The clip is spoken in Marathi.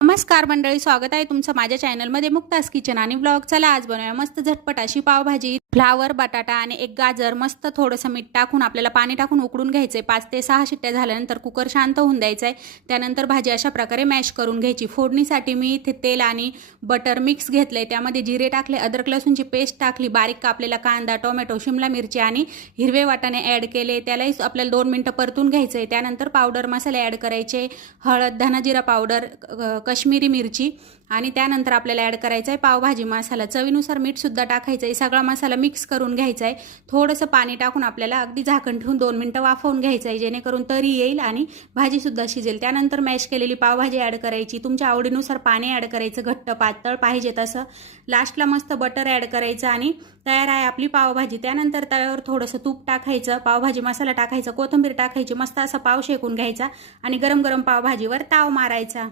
नमस्कार मंडळी, स्वागत आहे तुमचं माझ्या चॅनलमध्ये मुक्तास किचन आणि ब्लॉग. चला आज बनवूया मस्त झटपट अशी पावभाजी. फ्लावर, बटाटा आणि एक गाजर मस्त थोडंसं मीठ टाकून आपल्याला पाणी टाकून उकडून घ्यायचंय. 5 ते 6 शिट्ट्या झाल्यानंतर कुकर शांत होऊन द्यायचा आहे. त्यानंतर भाजी अशा प्रकारे मॅश करून घ्यायची. फोडणीसाठी मी इथे तेल आणि बटर मिक्स घेतलंय. त्यामध्ये जिरे टाकले, अद्रक लसूणची पेस्ट टाकली, बारीक कापलेला कांदा, टोमॅटो, शिमला मिरची आणि हिरवे वाटाणे ॲड केले. त्यालाही आपल्याला 2 मिनिटं परतून घ्यायचंय. त्यानंतर पावडर मसाले ॲड करायचे, हळद, धना जिरा पावडर, काश्मीरी मिरची आणि त्यानंतर आपल्याला ॲड करायचा आहे पावभाजी मसाला. चवीनुसार मीठ सुद्धा टाकायचं आहे. सगळा मसाला मिक्स करून घ्यायचा आहे. थोडंसं पाणी टाकून आपल्याला अगदी झाकण ठेवून 2 मिनिटं वाफवून घ्यायचं आहे, जेणेकरून तरी येईल आणि भाजी सुद्धा शिजेल. त्यानंतर मॅश केलेली पावभाजी ॲड करायची. तुमच्या आवडीनुसार पाणी ॲड करायचं, घट्ट पातळ पाहिजे तसं. लास्टला मस्त बटर ॲड करायचं आणि तयार आहे आपली पावभाजी. त्यानंतर तव्यावर थोडंसं तूप टाकायचं, पावभाजी मसाला टाकायचा, कोथिंबीर टाकायची, मस्त असा पाव शेकून घ्यायचा आणि गरम गरम पावभाजीवर ताव मारायचा.